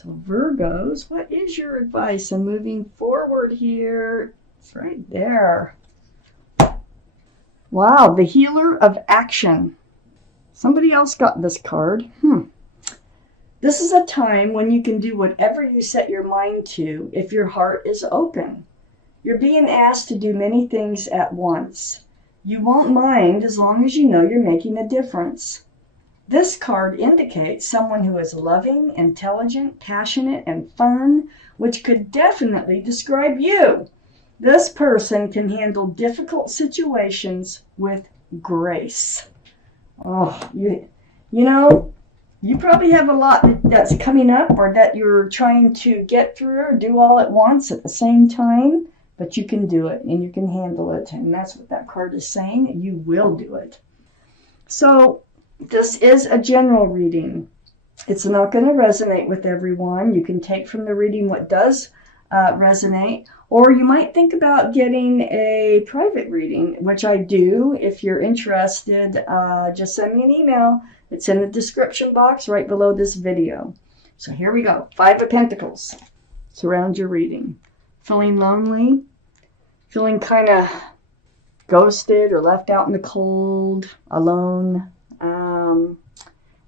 So Virgos, what is your advice on moving forward here? It's right there. Wow, the healer of action. Somebody else got this card. This is a time when you can do whatever you set your mind to if your heart is open. You're being asked to do many things at once. You won't mind as long as you know you're making a difference. This card indicates someone who is loving, intelligent, passionate, and fun, which could definitely describe you. This person can handle difficult situations with grace. Oh, you know, you probably have a lot that's coming up or that you're trying to get through or do all at once at the same time, but you can do it and you can handle it. And that's what that card is saying. You will do it. So this is a general reading. It's not going to resonate with everyone. You can take from the reading what does resonate, or you might think about getting a private reading, which I do. If you're interested, just send me an email. It's in the description box right below this video. So here we go. 5 of Pentacles. Surround your reading. Feeling lonely? Feeling kind of ghosted or left out in the cold, alone?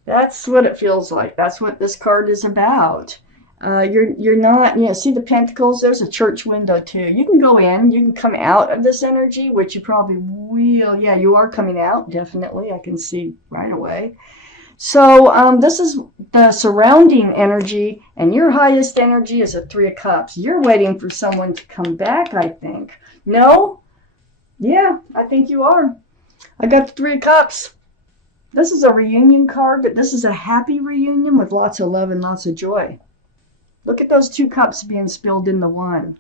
That's what it feels like. That's what this card is about. You're not, see the pentacles? There's a church window too. You can go in, you can come out of this energy, which you probably will. Yeah, you are coming out, definitely. I can see right away. So this is the surrounding energy, and your highest energy is a 3 of Cups. You're waiting for someone to come back, I think. No? Yeah, I think you are. I got the 3 of Cups. This is a reunion card, but this is a happy reunion with lots of love and lots of joy. Look at those 2 cups being spilled in the one.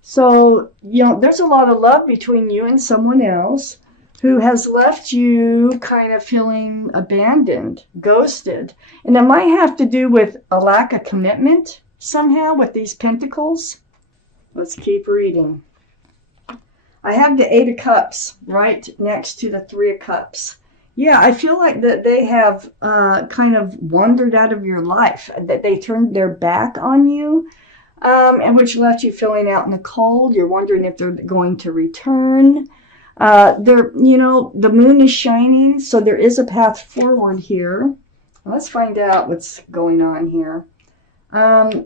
So, there's a lot of love between you and someone else who has left you kind of feeling abandoned, ghosted. And it might have to do with a lack of commitment somehow with these pentacles. Let's keep reading. I have the 8 of Cups right next to the 3 of Cups. Yeah, I feel like that they have kind of wandered out of your life, that they turned their back on you, and which left you feeling out in the cold. You're wondering if they're going to return. The moon is shining, so there is a path forward here. Let's find out what's going on here. I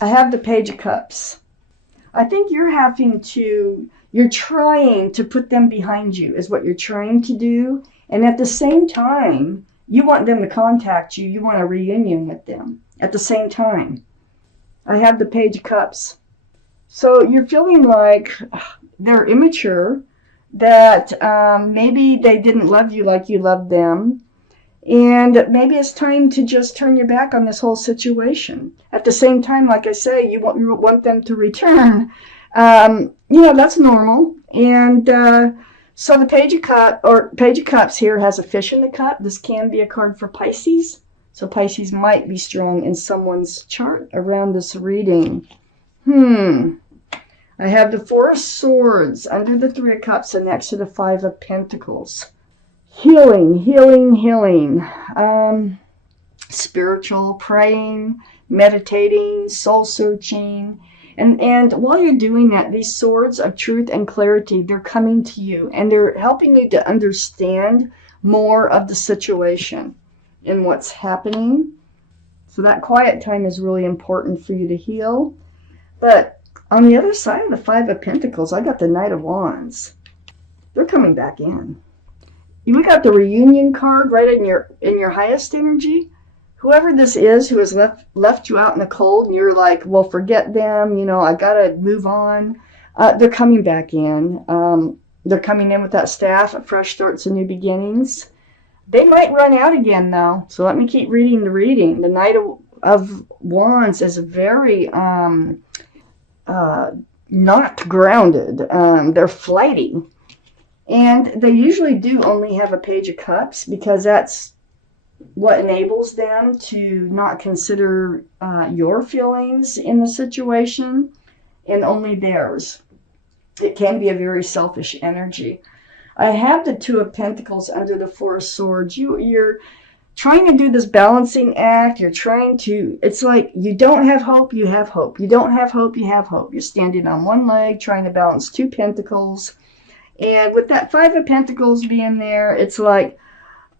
have the Page of Cups. I think you're trying to put them behind you, is what you're trying to do. And at the same time, you want them to contact you. You want a reunion with them at the same time. I have the Page of Cups. So you're feeling like they're immature, that maybe they didn't love you like you loved them. And maybe it's time to just turn your back on this whole situation. At the same time, like I say, you want them to return. That's normal. And so the Page of Cups here has a fish in the cup. This can be a card for Pisces. So Pisces might be strong in someone's chart around this reading. I have the 4 of Swords under the 3 of Cups and next to the 5 of Pentacles. Healing. Spiritual, praying, meditating, soul searching. And while you're doing that, these swords of truth and clarity, they're coming to you. And they're helping you to understand more of the situation and what's happening. So that quiet time is really important for you to heal. But on the other side of the 5 of Pentacles, I got the Knight of Wands. They're coming back in. We got the reunion card right in your highest energy. Whoever this is who has left you out in the cold, and you're like, well, forget them, I gotta move on. They're coming back in. They're coming in with that staff of fresh starts and new beginnings. They might run out again, though. So let me keep reading the reading. The Knight of Wands is very not grounded. They're flighty. And they usually do only have a Page of Cups because that's what enables them to not consider your feelings in the situation and only theirs. It can be a very selfish energy. I have the 2 of Pentacles under the 4 of Swords. You're trying to do this balancing act. You're trying to, it's like you don't have hope, you have hope. You don't have hope, you have hope. You're standing on one leg trying to balance two pentacles. And with that Five of Pentacles being there, it's like,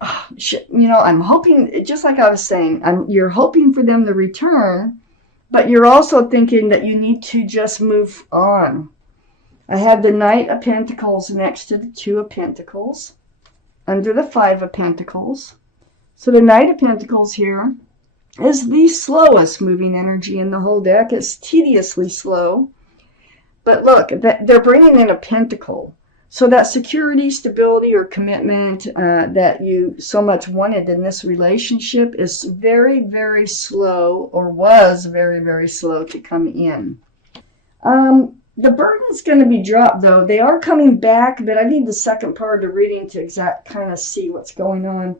oh, I'm hoping, just like I was saying, you're hoping for them to return, but you're also thinking that you need to just move on. I have the Knight of Pentacles next to the Two of Pentacles, under the Five of Pentacles. So the Knight of Pentacles here is the slowest moving energy in the whole deck. It's tediously slow. But look, they're bringing in a pentacle. So that security, stability, or commitment that you so much wanted in this relationship is very, very slow, or was very, very slow to come in. The burden's going to be dropped, though. They are coming back, but I need the second part of the reading to kind of see what's going on.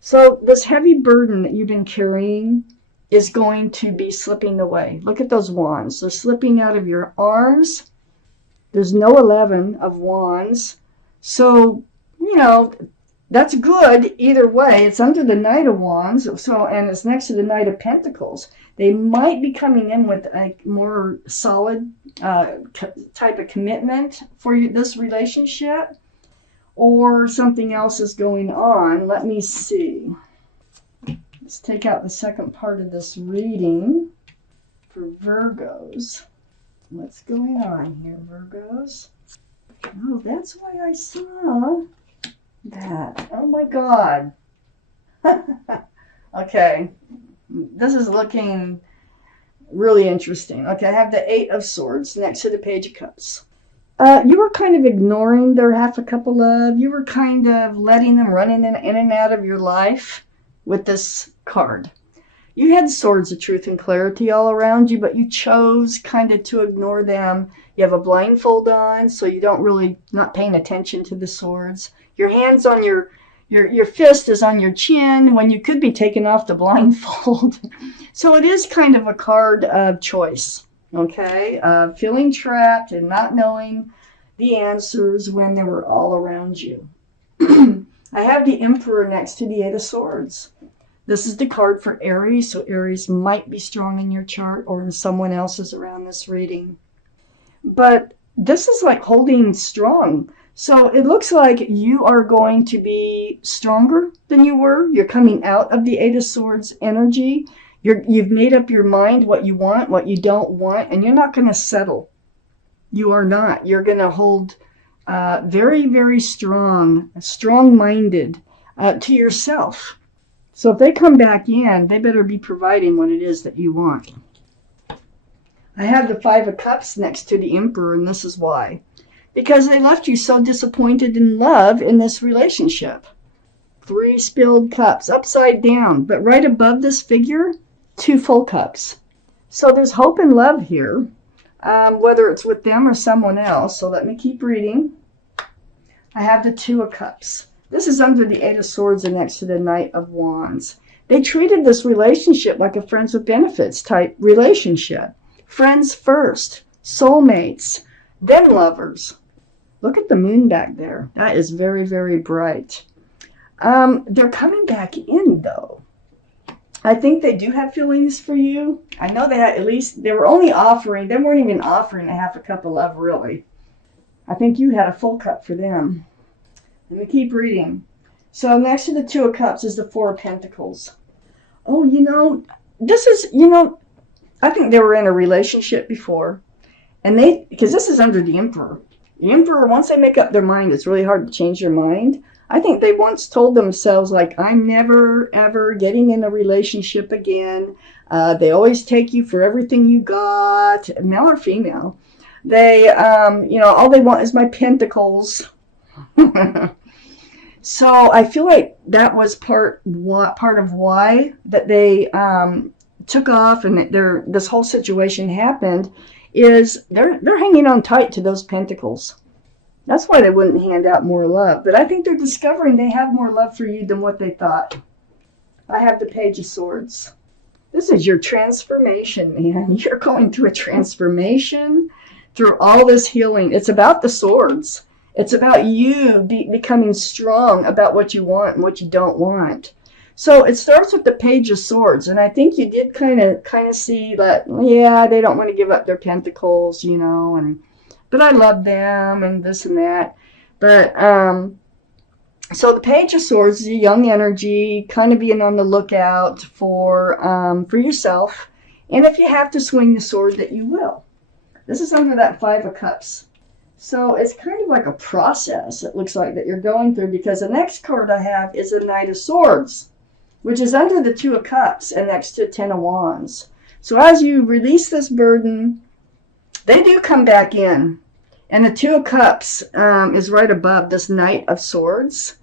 So this heavy burden that you've been carrying is going to be slipping away. Look at those wands. They're slipping out of your arms. There's no 11 of wands. So, that's good either way. It's under the Knight of Wands, and it's next to the Knight of Pentacles. They might be coming in with a more solid type of commitment for this relationship, or something else is going on. Let me see. Let's take out the second part of this reading for Virgos. What's going on here, Virgos? Oh, that's why I saw that. Oh my God. Okay. This is looking really interesting. Okay, I have the Eight of Swords next to the Page of Cups. You were kind of ignoring their half a cup of love. You were kind of letting them run in and out of your life with this card. You had swords of truth and clarity all around you, but you chose kind of to ignore them. You have a blindfold on, so you don't really, not paying attention to the swords. Your hand's on your fist is on your chin when you could be taking off the blindfold. So it is kind of a card of choice, okay? Feeling trapped and not knowing the answers when they were all around you. I have the Emperor next to the Eight of Swords. This is the card for Aries, so Aries might be strong in your chart or in someone else's around this reading. But this is like holding strong. So it looks like you are going to be stronger than you were. You're coming out of the Eight of Swords energy. You've made up your mind what you want, what you don't want, and you're not going to settle. You are not. You're going to hold very, very strong-minded to yourself. So if they come back in, they better be providing what it is that you want. I have the Five of Cups next to the Emperor, and this is why. Because they left you so disappointed in love in this relationship. 3 spilled cups, upside down. But right above this figure, 2 full cups. So there's hope and love here, whether it's with them or someone else. So let me keep reading. I have the Two of Cups. This is under the Eight of Swords and next to the Knight of Wands. They treated this relationship like a friends with benefits type relationship. Friends first, soulmates, then lovers. Look at the moon back there. That is very, very bright. They're coming back in, though. I think they do have feelings for you. I know they had, at least they weren't even offering a half a cup of love, really. I think you had a full cup for them. Let me keep reading. So next to the Two of Cups is the Four of Pentacles. Oh, this is, I think they were in a relationship before. And because this is under the Emperor. The Emperor, once they make up their mind, it's really hard to change their mind. I think they once told themselves, like, I'm never, ever getting in a relationship again. They always take you for everything you got. Male or female. They, all they want is my pentacles. So I feel like that was part of why that they took off and this whole situation happened, is they're hanging on tight to those pentacles. That's why they wouldn't hand out more love. But I think they're discovering they have more love for you than what they thought. I have the Page of Swords. This is your transformation, man. You're going through a transformation, through all this healing. It's about the swords. It's about you becoming strong about what you want and what you don't want. So it starts with the Page of Swords, and I think you did kind of see that, yeah, they don't want to give up their pentacles, and but I love them and this and that. But so the Page of Swords is a young energy, kind of being on the lookout for yourself, and if you have to swing the sword, that you will. This is under that Five of Cups. So it's kind of like a process, it looks like, that you're going through, because the next card I have is the Knight of Swords, which is under the Two of Cups and next to Ten of Wands. So as you release this burden, they do come back in. And the Two of Cups is right above this Knight of Swords.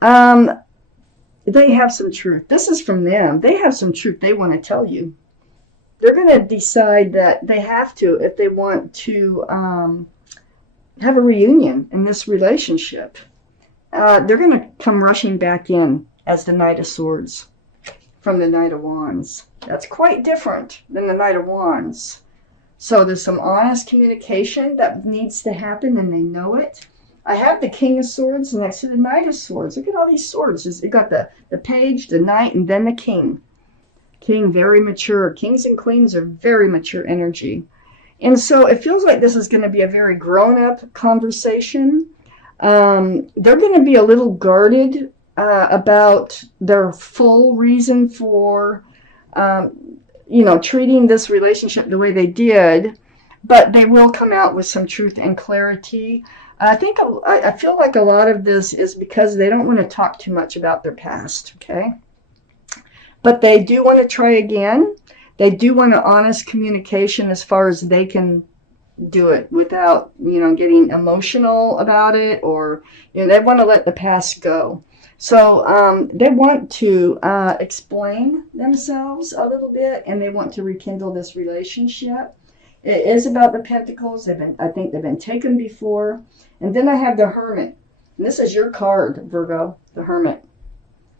They have some truth. This is from them. They have some truth they want to tell you. They're going to decide that they have to, if they want to have a reunion in this relationship. They're going to come rushing back in as the Knight of Swords from the Knight of Wands. That's quite different than the Knight of Wands. So there's some honest communication that needs to happen, and they know it. I have the King of Swords next to the Knight of Swords. Look at all these swords. You've got the Page, the Knight, and then the King. King, very mature. Kings and Queens are very mature energy. And so it feels like this is going to be a very grown-up conversation. They're going to be a little guarded about their full reason for treating this relationship the way they did, but they will come out with some truth and clarity. I feel like a lot of this is because they don't want to talk too much about their past, okay? But they do want to try again. They do want an honest communication as far as they can do it without, getting emotional about it, or, they want to let the past go. So they want to explain themselves a little bit, and they want to rekindle this relationship. It is about the Pentacles. I think they've been taken before. And then I have the Hermit. And this is your card, Virgo, the Hermit.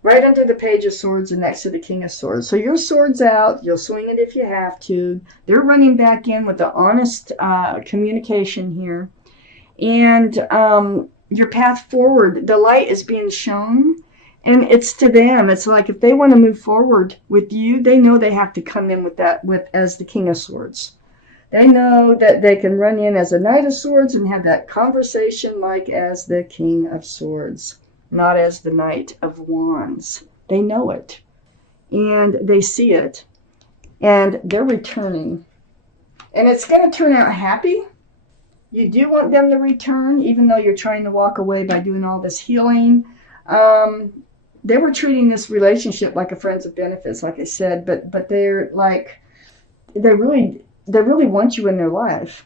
Right under the Page of Swords and next to the King of Swords. So your sword's out. You'll swing it if you have to. They're running back in with the honest communication here. And your path forward, the light is being shown, and it's to them. It's like if they want to move forward with you, they know they have to come in as the King of Swords. They know that they can run in as a Knight of Swords and have that conversation like as the King of Swords, not as the Knight of Wands. They know it, and they see it, and they're returning. And it's going to turn out happy. You do want them to return, even though you're trying to walk away by doing all this healing. They were treating this relationship like a friends of benefits, like I said, but they're like, they really want you in their life.